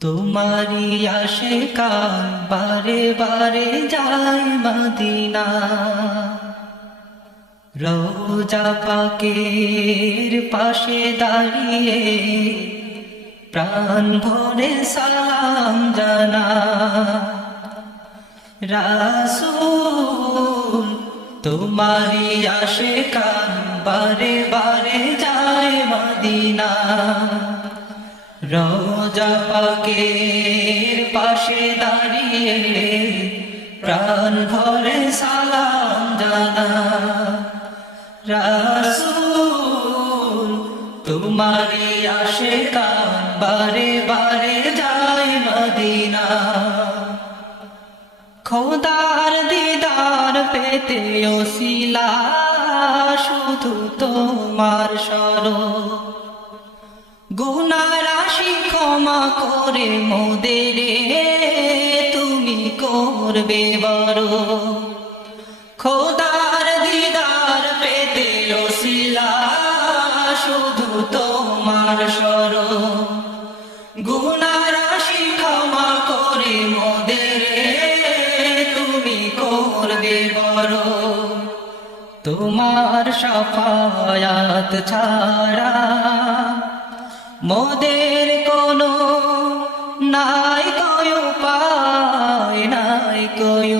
তোমারি আসে কান বারে বারে যায় মদিনা। রোজা পাকের পাশে দাঁড়িয়ে প্রাণ ভরে সালাম জানা। রাসূল তোমারি আসে কান বারে বারে যায় মদিনা। রোজা পাকের পাশে দাঁড়িয়ে প্রাণ ভরে সালাম জানা। রাসূল তোমারি আসে কান বারে বারে যায় মদিনা। খোদার দিদার পেতে ওসিলা শুধু তোমার সর গুণারাশি ক্ষমা করে মোদের তুমি করবে বড় খোদার তোমার সাফায়াত ছাড়া মোদের কোনো নাই কয় পায় নাই কয়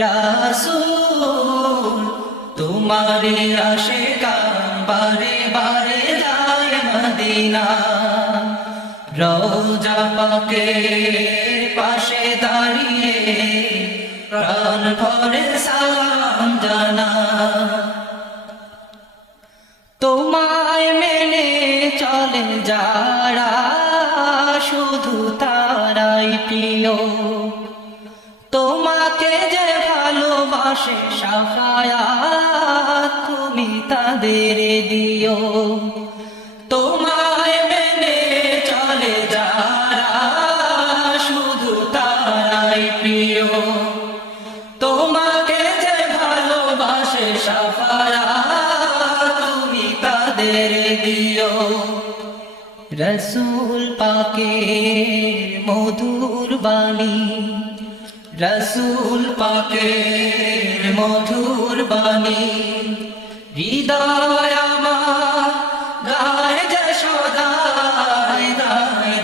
রাসুল তোমারে আসে কান বারে বারে যায় মদিনা। রোজা পাকে পাশে দাঁড়িয়ে প্রাণ ভরে সালাম জানা তোমায় মেনে চলে যারা, শুধু তারাই প্রিয়। তোমাকে যে ভালোবাসে সাফায়া তুমি তাদের দিও। তুমি তাদের দিও। রসুল পাকে মধুর বাণী, রসুল পাকে মধুর বাণী। হৃদয় আমার গায় যে সদা, গায়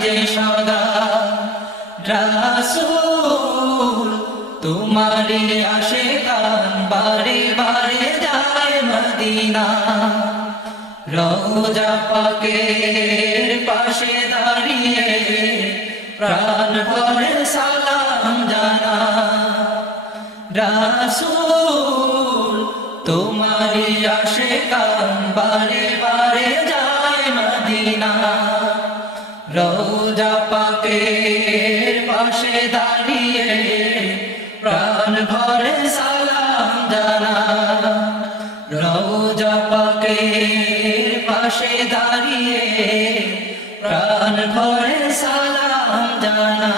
যে আসে কান বারে বারে যায় মদিনা। রোজা পাকের পাশে দাঁড়িয়ে প্রাণ ভরে সালাম জানা রাসূল তোমারি আসে কান বারে বারে যায় মদিনা। রোজা পাকের পাশে দাঁড়িয়ে প্রাণ ভরে সালাম জানা রোজা পাকের পাশে দাঁড়িয়ে প্রাণ ভরে সালাম জানা।